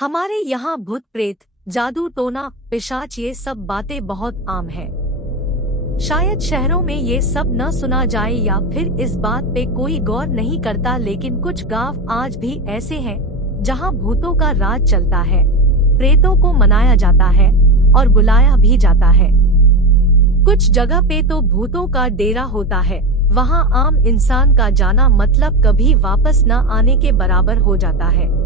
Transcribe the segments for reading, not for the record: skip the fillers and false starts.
हमारे यहाँ भूत प्रेत, जादू टोना, पिशाच ये सब बातें बहुत आम है। शायद शहरों में ये सब न सुना जाए या फिर इस बात पे कोई गौर नहीं करता, लेकिन कुछ गांव आज भी ऐसे हैं जहाँ भूतों का राज चलता है, प्रेतों को मनाया जाता है और बुलाया भी जाता है। कुछ जगह पे तो भूतों का डेरा होता है, वहाँ आम इंसान का जाना मतलब कभी वापस न आने के बराबर हो जाता है।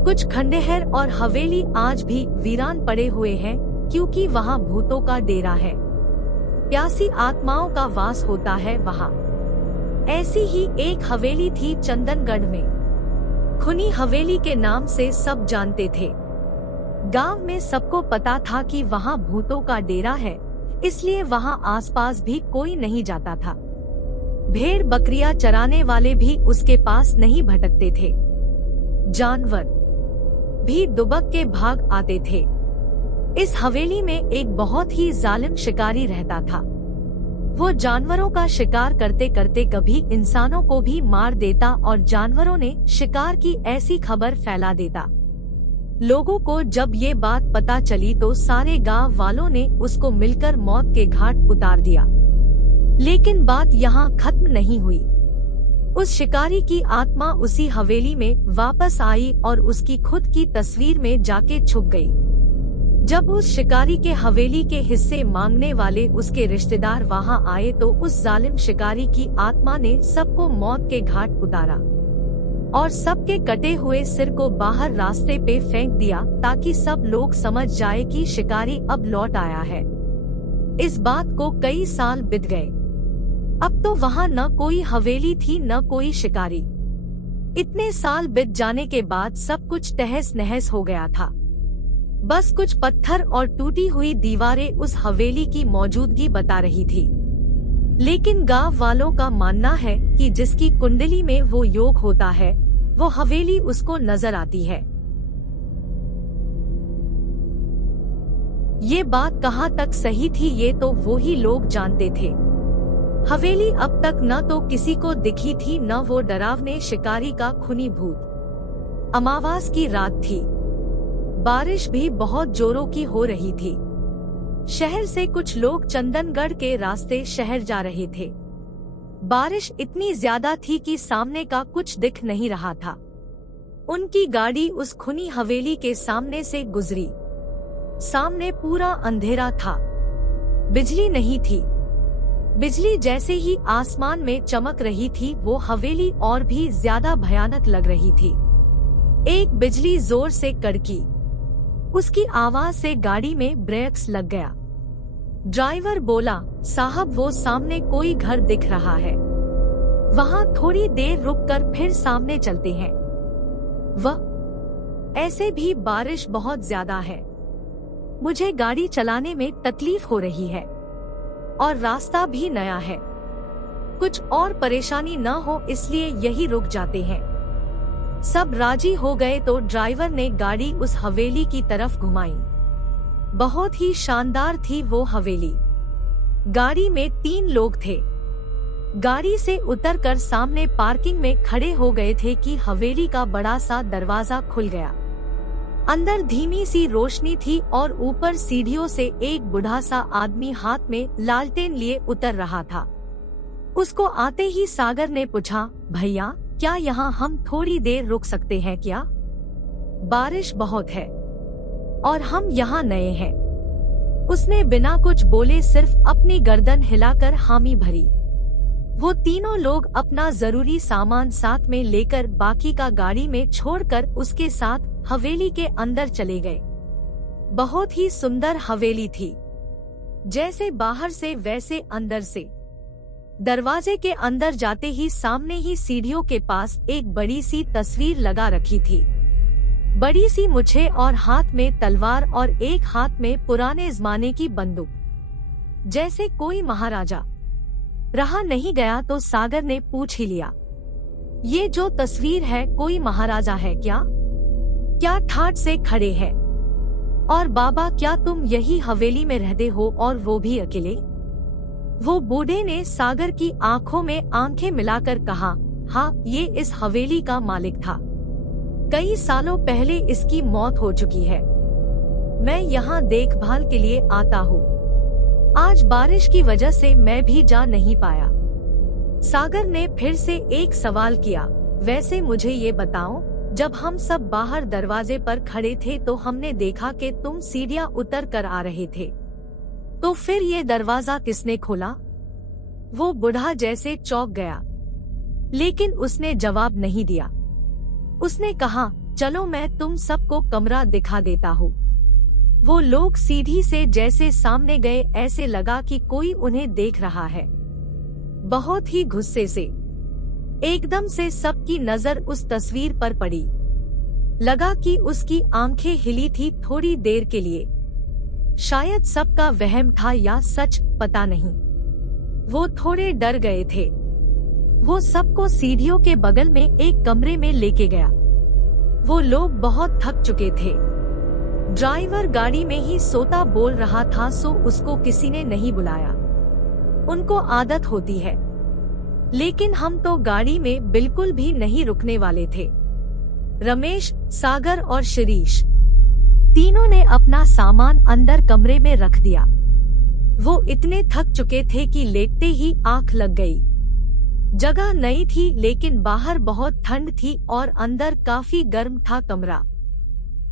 कुछ खंडहर और हवेली आज भी वीरान पड़े हुए हैं, क्योंकि वहाँ भूतों का डेरा है, प्यासी आत्माओं का वास होता है वहाँ। ऐसी ही एक हवेली थी चंदनगढ़ में। खुनी हवेली के नाम से सब जानते थे। गांव में सबको पता था कि वहाँ भूतों का डेरा है, इसलिए वहाँ आसपास भी कोई नहीं जाता था। भेड़ बकरियां चराने वाले भी उसके पास नहीं भटकते थे। जानवर भी दुबक के भाग आते थे। इस हवेली में एक बहुत ही जालिम शिकारी रहता था। वो जानवरों का शिकार करते करते कभी इंसानों को भी मार देता और जानवरों ने शिकार की ऐसी खबर फैला देता। लोगों को जब ये बात पता चली तो सारे गांव वालों ने उसको मिलकर मौत के घाट उतार दिया। लेकिन बात यहाँ खत्म नहीं हुई। उस शिकारी की आत्मा उसी हवेली में वापस आई और उसकी खुद की तस्वीर में जाके छुप गई। जब उस शिकारी के हवेली के हिस्से मांगने वाले उसके रिश्तेदार वहां आए तो उस जालिम शिकारी की आत्मा ने सबको मौत के घाट उतारा और सबके कटे हुए सिर को बाहर रास्ते पे फेंक दिया, ताकि सब लोग समझ जाए कि शिकारी अब लौट आया है। इस बात को कई साल बीत गए। अब तो वहाँ न कोई हवेली थी न कोई शिकारी। इतने साल बीत जाने के बाद सब कुछ तहस नहस हो गया था। बस कुछ पत्थर और टूटी हुई दीवारें उस हवेली की मौजूदगी बता रही थी। लेकिन गांव वालों का मानना है कि जिसकी कुंडली में वो योग होता है, वो हवेली उसको नजर आती है। ये बात कहाँ तक सही थी ये तो वो ही लोग जानते थे। हवेली अब तक न तो किसी को दिखी थी न वो डरावने शिकारी का खूनी भूत। अमावास की रात थी। बारिश भी बहुत जोरों की हो रही थी। शहर से कुछ लोग चंदनगढ़ के रास्ते शहर जा रहे थे। बारिश इतनी ज्यादा थी कि सामने का कुछ दिख नहीं रहा था। उनकी गाड़ी उस खूनी हवेली के सामने से गुजरी। सामने पूरा अंधेरा था, बिजली नहीं थी। बिजली जैसे ही आसमान में चमक रही थी, वो हवेली और भी ज्यादा भयानक लग रही थी। एक बिजली जोर से कड़की। उसकी आवाज से गाड़ी में ब्रेक्स लग गया। ड्राइवर बोला, साहब वो सामने कोई घर दिख रहा है, वहाँ थोड़ी देर रुककर फिर सामने चलते हैं। वह ऐसे भी बारिश बहुत ज्यादा है, मुझे गाड़ी चलाने में तकलीफ हो रही है और रास्ता भी नया है। कुछ और परेशानी न हो इसलिए यही रुक जाते हैं। सब राजी हो गए तो ड्राइवर ने गाड़ी उस हवेली की तरफ घुमाई। बहुत ही शानदार थी वो हवेली। गाड़ी में 3 लोग थे। गाड़ी से उतरकर सामने पार्किंग में खड़े हो गए थे कि हवेली का बड़ा सा दरवाजा खुल गया। अंदर धीमी सी रोशनी थी और ऊपर सीढ़ियों से एक बूढ़ा सा आदमी हाथ में लालटेन लिए उतर रहा था। उसको आते ही सागर ने पूछा, भैया क्या यहाँ हम थोड़ी देर रुक सकते हैं क्या? बारिश बहुत है और हम यहाँ नए हैं। उसने बिना कुछ बोले सिर्फ अपनी गर्दन हिलाकर हामी भरी। वो तीनों लोग अपना जरूरी सामान साथ में लेकर बाकी का गाड़ी में छोड़कर उसके साथ हवेली के अंदर चले गए। बहुत ही सुंदर हवेली थी, जैसे बाहर से वैसे अंदर से। दरवाजे के अंदर जाते ही सामने ही सीढ़ियों के पास एक बड़ी सी तस्वीर लगा रखी थी। बड़ी सी मूंछें और हाथ में तलवार और एक हाथ में पुराने जमाने की बंदूक, जैसे कोई महाराजा। रहा नहीं गया तो सागर ने पूछ ही लिया, ये जो तस्वीर है कोई महाराजा है क्या? क्या ठाठ से खड़े हैं? और बाबा क्या तुम यही हवेली में रहते हो और वो भी अकेले? वो बूढ़े ने सागर की आंखों में आंखें मिलाकर कहा, हाँ ये इस हवेली का मालिक था। कई सालों पहले इसकी मौत हो चुकी है। मैं यहाँ देखभाल के लिए आता हूँ। आज बारिश की वजह से मैं भी जा नहीं पाया। सागर ने फिर से एक सवाल किया, वैसे मुझे ये बताओ, जब हम सब बाहर दरवाजे पर खड़े थे तो हमने देखा कि तुम सीढ़ियाँ उतर कर आ रहे थे, तो फिर ये दरवाजा किसने खोला? वो बूढ़ा जैसे चौंक गया, लेकिन उसने जवाब नहीं दिया। उसने कहा, चलो मैं तुम सबको कमरा दिखा देता हूँ। वो लोग सीढ़ी से जैसे सामने गए, ऐसे लगा कि कोई उन्हें देख रहा है। बहुत ही गुस्से से एकदम से सबकी नजर उस तस्वीर पर पड़ी। लगा कि उसकी आंखें हिली थी थोड़ी देर के लिए। शायद सबका वहम था या सच, पता नहीं। वो थोड़े डर गए थे। वो सबको सीढ़ियों के बगल में एक कमरे में लेके गया। वो लोग बहुत थक चुके थे। ड्राइवर गाड़ी में ही सोता बोल रहा था, सो उसको किसी ने नहीं बुलाया। उनको आदत होती है, लेकिन हम तो गाड़ी में बिल्कुल भी नहीं रुकने वाले थे। रमेश, सागर और शिरीष तीनों ने अपना सामान अंदर कमरे में रख दिया। वो इतने थक चुके थे कि लेटते ही आंख लग गई। जगह नई थी, लेकिन बाहर बहुत ठंड थी और अंदर काफी गर्म था कमरा।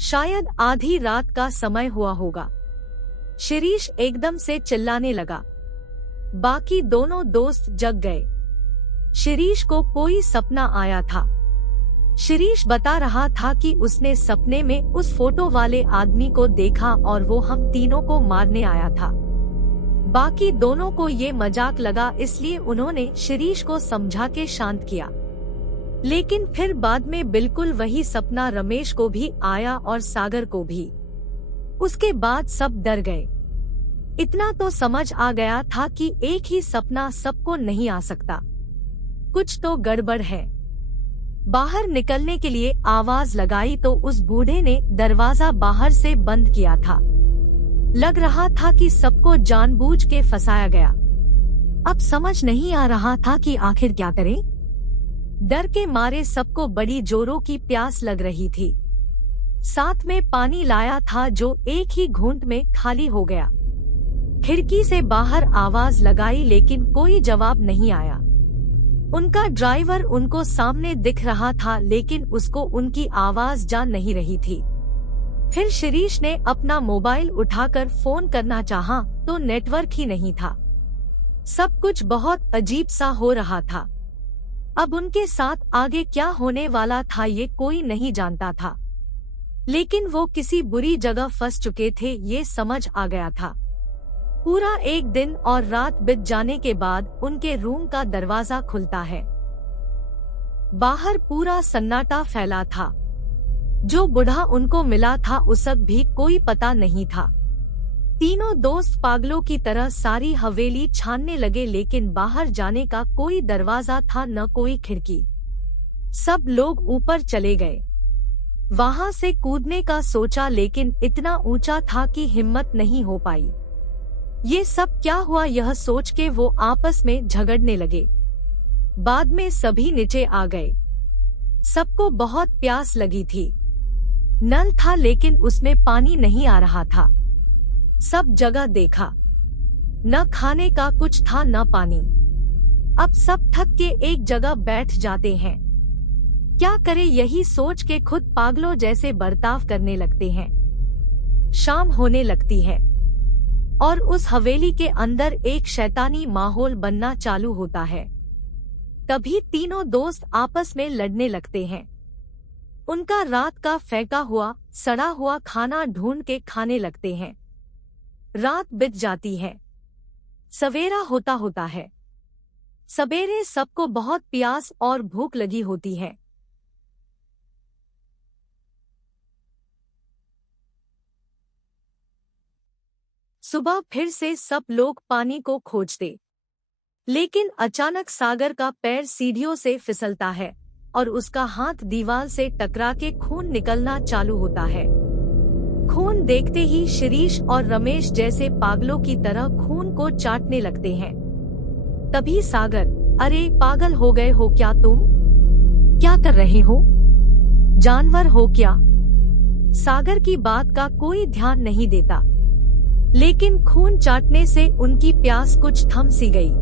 शायद आधी रात का समय हुआ होगा। शिरीष एकदम से चिल्लाने लगा। बाकी दोनों दोस्त जग गए। शिरीष को कोई सपना आया था। शिरीष बता रहा था कि उसने सपने में उस फोटो वाले आदमी को देखा और वो हम तीनों को मारने आया था। बाकी दोनों को ये मजाक लगा, इसलिए उन्होंने शिरीष को समझा के शांत किया। लेकिन फिर बाद में बिल्कुल वही सपना रमेश को भी आया और सागर को भी। उसके बाद सब डर गए। इतना तो समझ आ गया था कि एक ही सपना सबको नहीं आ सकता, कुछ तो गड़बड़ है। बाहर निकलने के लिए आवाज लगाई तो उस बूढ़े ने दरवाजा बाहर से बंद किया था। लग रहा था कि सबको जानबूझ के फंसाया गया। अब समझ नहीं आ रहा था कि आखिर क्या करें। डर के मारे सबको बड़ी जोरों की प्यास लग रही थी। साथ में पानी लाया था जो एक ही घूंट में खाली हो गया। खिड़की से बाहर आवाज लगाई, लेकिन कोई जवाब नहीं आया। उनका ड्राइवर उनको सामने दिख रहा था, लेकिन उसको उनकी आवाज जा नहीं रही थी। फिर शिरीष ने अपना मोबाइल उठाकर फोन करना चाहा तो नेटवर्क ही नहीं था। सब कुछ बहुत अजीब सा हो रहा था। अब उनके साथ आगे क्या होने वाला था ये कोई नहीं जानता था, लेकिन वो किसी बुरी जगह फंस चुके थे ये समझ आ गया था। पूरा एक दिन और रात बीत जाने के बाद उनके रूम का दरवाजा खुलता है। बाहर पूरा सन्नाटा फैला था। जो बूढ़ा उनको मिला था उसक भी कोई पता नहीं था। तीनों दोस्त पागलों की तरह सारी हवेली छानने लगे, लेकिन बाहर जाने का कोई दरवाजा था न कोई खिड़की। सब लोग ऊपर चले गए। वहां से कूदने का सोचा, लेकिन इतना ऊंचा था कि हिम्मत नहीं हो पाई। ये सब क्या हुआ यह सोच के वो आपस में झगड़ने लगे। बाद में सभी नीचे आ गए। सबको बहुत प्यास लगी थी। नल था, लेकिन उसमें पानी नहीं आ रहा था। सब जगह देखा, न खाने का कुछ था न पानी। अब सब थक के एक जगह बैठ जाते हैं। क्या करे यही सोच के खुद पागलों जैसे बर्ताव करने लगते हैं। शाम होने लगती है और उस हवेली के अंदर एक शैतानी माहौल बनना चालू होता है। तभी तीनों दोस्त आपस में लड़ने लगते हैं। उनका रात का फेंका हुआ सड़ा हुआ खाना ढूंढ के खाने लगते हैं। रात बीत जाती है, सवेरा होता होता है। सवेरे सबको बहुत प्यास और भूख लगी होती है। सुबह फिर से सब लोग पानी को खोजते, लेकिन अचानक सागर का पैर सीढ़ियों से फिसलता है और उसका हाथ दीवार से टकरा के खून निकलना चालू होता है। खून देखते ही शिरीष और रमेश जैसे पागलों की तरह खून को चाटने लगते हैं। तभी सागर, अरे पागल हो गए हो क्या तुम? क्या कर रहे हो? जानवर हो क्या? सागर की बात का कोई ध्यान नहीं देता, लेकिन खून चाटने से उनकी प्यास कुछ थम सी गई।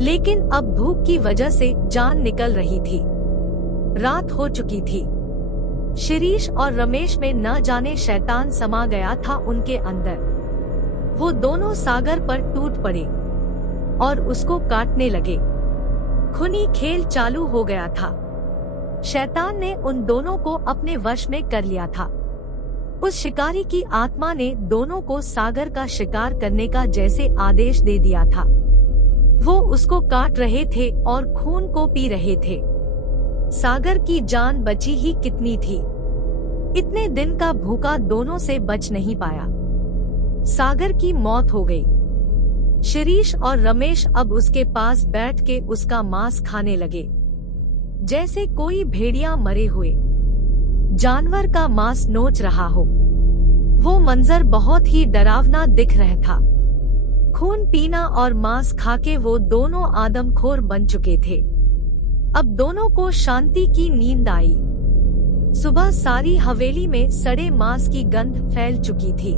लेकिन अब भूख की वजह से जान निकल रही थी। रात हो चुकी थी। शिरीष और रमेश में न जाने शैतान समा गया था उनके अंदर। वो दोनों सागर पर टूट पड़े और उसको काटने लगे। खूनी खेल चालू हो गया था। शैतान ने उन दोनों को अपने वश में कर लिया था। उस शिकारी की आत्मा ने दोनों को सागर का शिकार करने का जैसे आदेश दे दिया था। वो उसको काट रहे थे और खून को पी रहे थे। सागर की जान बची ही कितनी थी। इतने दिन का भूखा दोनों से बच नहीं पाया। सागर की मौत हो गई। शिरीष और रमेश अब उसके पास बैठ के उसका मांस खाने लगे, जैसे कोई भेड़िया मरे हुए जानवर का मांस नोच रहा हो। वो मंजर बहुत ही डरावना दिख रहा था। खून पीना और मांस खाके वो दोनों आदमखोर बन चुके थे। अब दोनों को शांति की नींद आई। सुबह सारी हवेली में सड़े मांस की गंध फैल चुकी थी।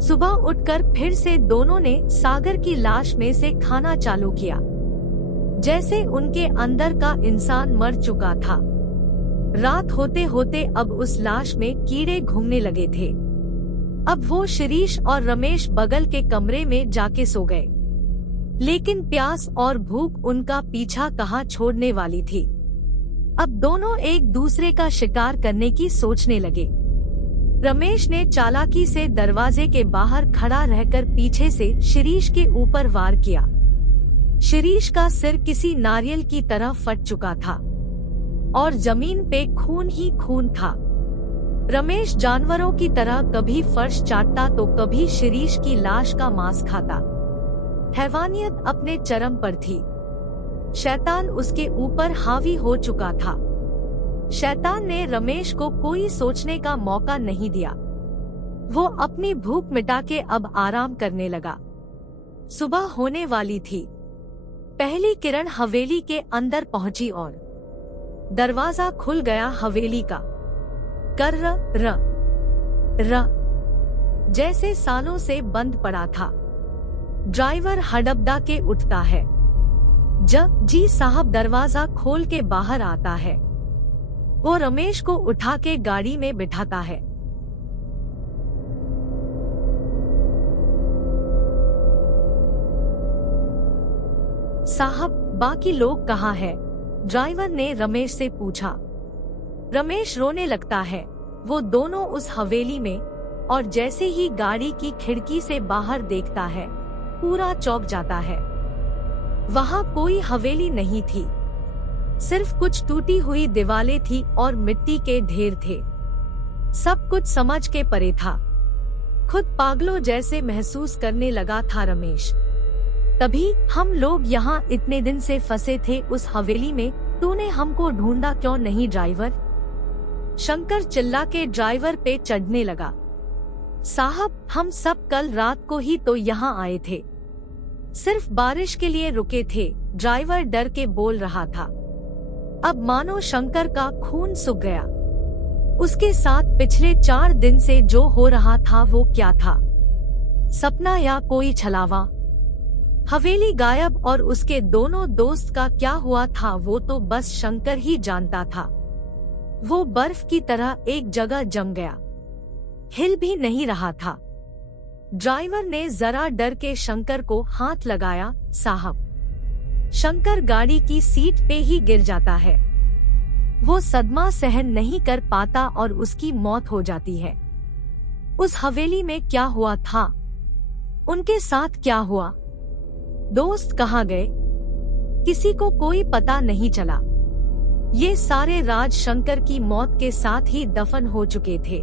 सुबह उठकर फिर से दोनों ने सागर की लाश में से खाना चालू किया, जैसे उनके अंदर का इंसान मर चुका था। रात होते होते अब उस लाश में कीड़े घूमने लगे थे। अब वो शिरीष और रमेश बगल के कमरे में जाके सो गए, लेकिन प्यास और भूख उनका पीछा कहाँ छोड़ने वाली थी। अब दोनों एक दूसरे का शिकार करने की सोचने लगे। रमेश ने चालाकी से दरवाजे के बाहर खड़ा रहकर पीछे से शिरीष के ऊपर वार किया। शिरीष का सिर किसी नारियल की तरह फट चुका था और जमीन पे खून ही खून था। रमेश जानवरों की तरह कभी फर्श चाटता तो कभी शिरीष की लाश का मांस खाता। हैवानियत अपने चरम पर थी। शैतान उसके ऊपर हावी हो चुका था। शैतान ने रमेश को कोई सोचने का मौका नहीं दिया। वो अपनी भूख मिटा के अब आराम करने लगा। सुबह होने वाली थी। पहली किरण हवेली के अंदर पहुंची और दरवाजा खुल गया हवेली का। कर्र र र जैसे सालों से बंद पड़ा था। ड्राइवर हड़बड़ा के उठता है। जी साहब दरवाजा खोल के बाहर आता है। वो रमेश को उठा के गाड़ी में बिठाता है। साहब बाकी लोग कहाँ हैं? ड्राइवर ने रमेश से पूछा। रमेश रोने लगता है। वो दोनों उस हवेली में, और जैसे ही गाड़ी की खिड़की से बाहर देखता है पूरा चौंक जाता है। वहाँ कोई हवेली नहीं थी, सिर्फ कुछ टूटी हुई दीवारें थी और मिट्टी के ढेर थे। सब कुछ समझ के परे था। खुद पागलों जैसे महसूस करने लगा था रमेश। तभी हम लोग यहाँ इतने दिन से फंसे थे उस हवेली में, तूने हमको ढूंढा क्यों नहीं ड्राइवर? शंकर चिल्ला के ड्राइवर पे चढ़ने लगा। साहब हम सब कल रात को ही तो यहाँ आए थे, सिर्फ बारिश के लिए रुके थे। ड्राइवर डर के बोल रहा था। अब मानो शंकर का खून सूख गया। उसके साथ पिछले 4 दिन से जो हो रहा था वो क्या था? सपना या कोई छलावा? हवेली गायब और उसके दोनों दोस्त का क्या हुआ था वो तो बस शंकर ही जानता था। वो बर्फ की तरह एक जगह जम गया, हिल भी नहीं रहा था। ड्राइवर ने जरा डर के शंकर को हाथ लगाया। साहब। शंकर गाड़ी की सीट पे ही गिर जाता है। वो सदमा सहन नहीं कर पाता और उसकी मौत हो जाती है। उस हवेली में क्या हुआ था? उनके साथ क्या हुआ? दोस्त कहाँ गए? किसी को कोई पता नहीं चला। ये सारे राज शंकर की मौत के साथ ही दफन हो चुके थे।